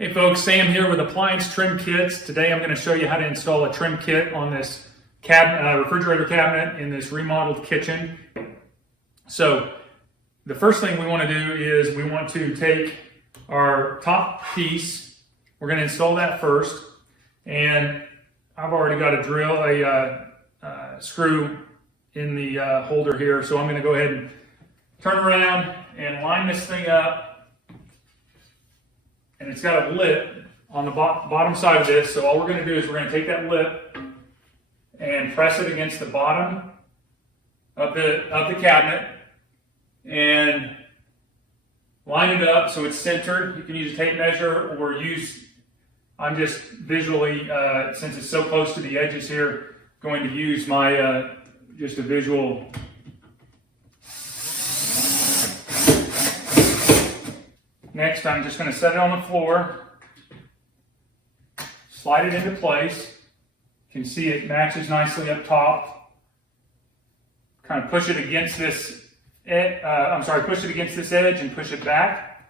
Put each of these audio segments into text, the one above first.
Hey folks, Sam here with Appliance Trim Kits. Today I'm going to show you how to install a trim kit on this refrigerator cabinet in this remodeled kitchen. So the first thing we want to do is we want to take our top piece. We're going to install that first, and I've already got a screw in the holder here, so I'm going to go ahead and turn around and line this thing up. And it's got a lip on the bottom side of this, so all we're going to do is we're going to take that lip and press it against the bottom of the cabinet and line it up so it's centered. You can use a tape measure or I'm just visually, since it's so close to the edges here, going to use my just a visual. Next, I'm just going to set it on the floor, slide it into place. You can see it matches nicely up top. Kind of push it against this edge, push it against this edge and push it back.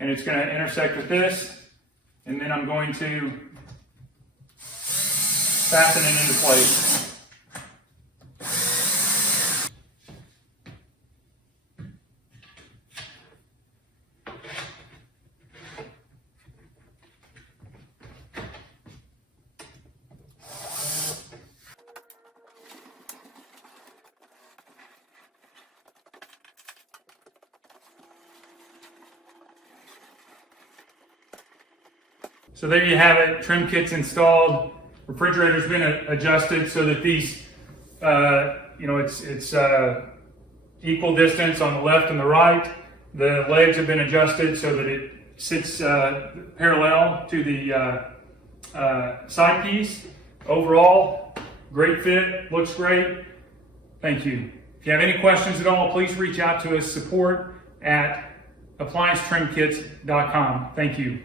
And it's going to intersect with this. And then I'm going to fasten it into place. So there you have it, trim kit's installed. Refrigerator's been adjusted so that these, it's equal distance on the left and the right. The legs have been adjusted so that it sits parallel to the side piece. Overall, great fit, looks great. Thank you. If you have any questions at all, please reach out to us, support@appliancetrimkits.com. Thank you.